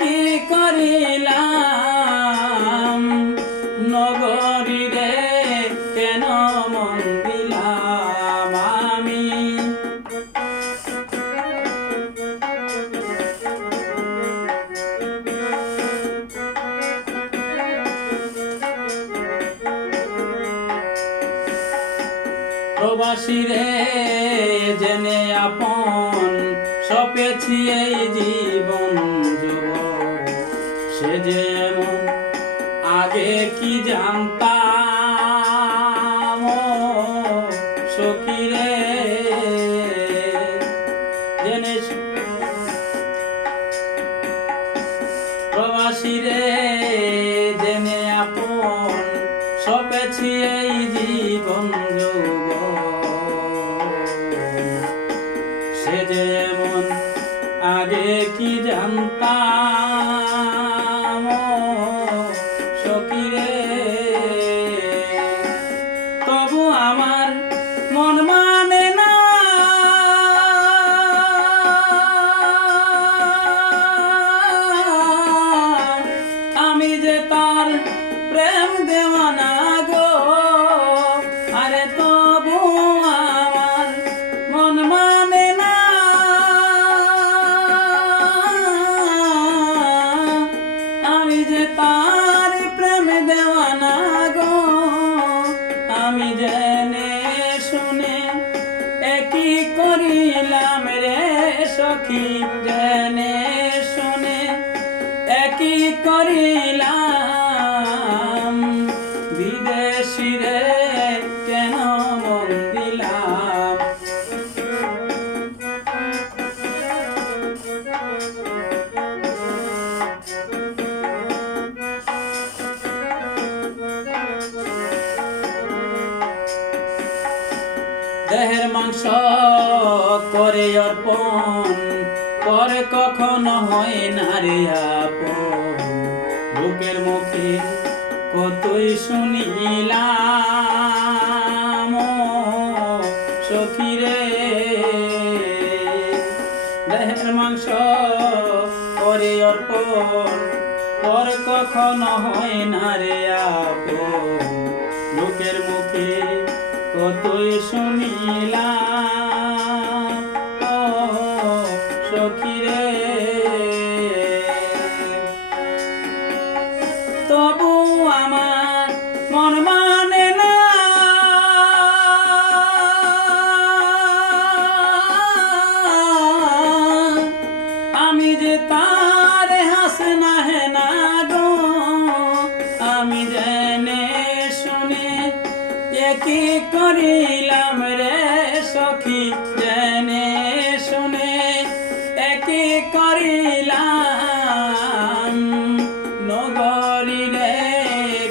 কি করিলাম নগরী রে কেন মন দিলাম আমি। প্রবাসী রে জেনে আপন সপেছি এই জীবন যুব, সে যেমন আগে কি জানতাম সখী রে জেনে। প্রবাসী রে জেনে আপন সপেছি এই জীবন যুব, সে যেমন আগে কি জানতাম সখী রে। তবু আমার মন মানে না আমি যে তার প্রেম দেওয়ানা গো। আরে তবু আমার মন মানে না আমি যে তার প্রেম দেওয়ানা গো। আমি জেনে শুনে একই করিলাম রে সখী, জেনে শুনে একই করিলাম বিদেশী রে কেন মন দিলাম। দেহের মাংস করে অর্পণ পরে কখনো হয় না রে আপন। বুকের মুখে কতই শুনিলাম সখী রে। দেহের মাংস করে অর্পণ পরে কখনো হয় না রে আপন। বুকের মুখে কতই শুনিলাম সখী রে। তবু আমার মন মানে না আমি যে তার হাসে না হে না গো। আমি জেনে শুনে একই করিলাম রে সখী, জেনে শুনে একই করিলাম নগরী রে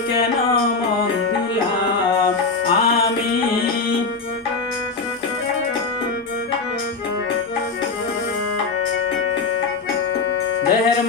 কেন মন দিলাম আমি। দেহের